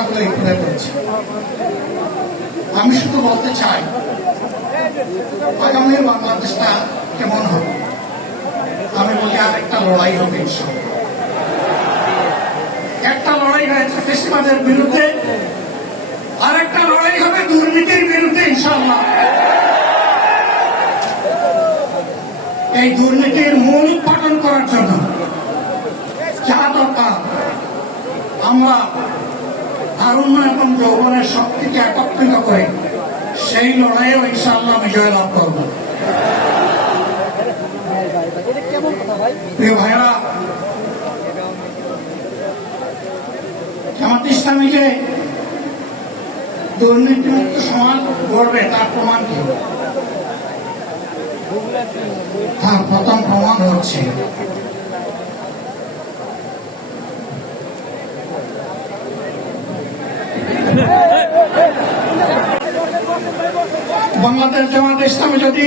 কথাগুলো তুলে ধরেছি। আমি শুধু বলতে চাই আগামীর বাংলাদেশটা কেমন হবে। আমি বলি আরেকটা লড়াই হবে ইনশাআল্লাহ। একটা লড়াই হয়েছে ফেসিবাদের বিরুদ্ধে, আরেকটা লড়াই হবে দুর্নীতির বিরুদ্ধে ইনশাআল্লাহ। এই দুর্নীতির মূল উৎপাদন করার জন্য যা দরকার আমরা তারুণ্য এবং যৌবনের শক্তিকে একত্রিত করে সেই লড়াইয়েও ইনশাআল্লাহ বিজয় লাভ করব। প্রিয় ভাইরা, জামাত ইসলামী যে দুর্নীতিমুক্ত সমাজ গড়বে তার প্রমাণ কি? তার প্রথম প্রমাণ হচ্ছে বাংলাদেশ জামাত ইসলামী যদি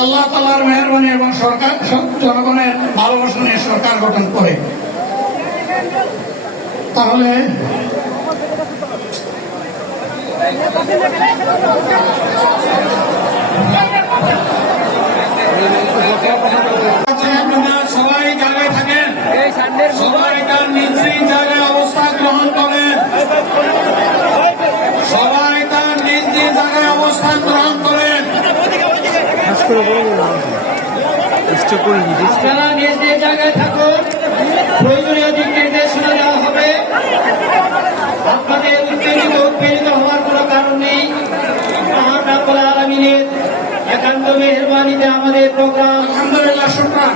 আল্লাহ তাআলার মেহেরবানি এবং সরকার জনগণের ভালোবাসা নিয়ে সরকার গঠন করে, তাহলে সবাই জায়গায় থাকেন, সবাই তার নিজ নিজ জায়গায় অবস্থান গ্রহণ করেন, সবাই তার নিজ নিজ জায়গায় অবস্থান গ্রহণ করেন। আপনারা নিজ নিজ জায়গায় থাকুন, প্রয়োজনীয় দিক নির্দেশনা দেওয়া হবে। আপনাদের উত্তেজিত হওয়ার কোনো কারণ নেই। মহান রব্বুল আলামিনের একান্ত মেহেরবানিতে আমাদের প্রোগ্রাম আলহামদুলিল্লাহ, শুকরান।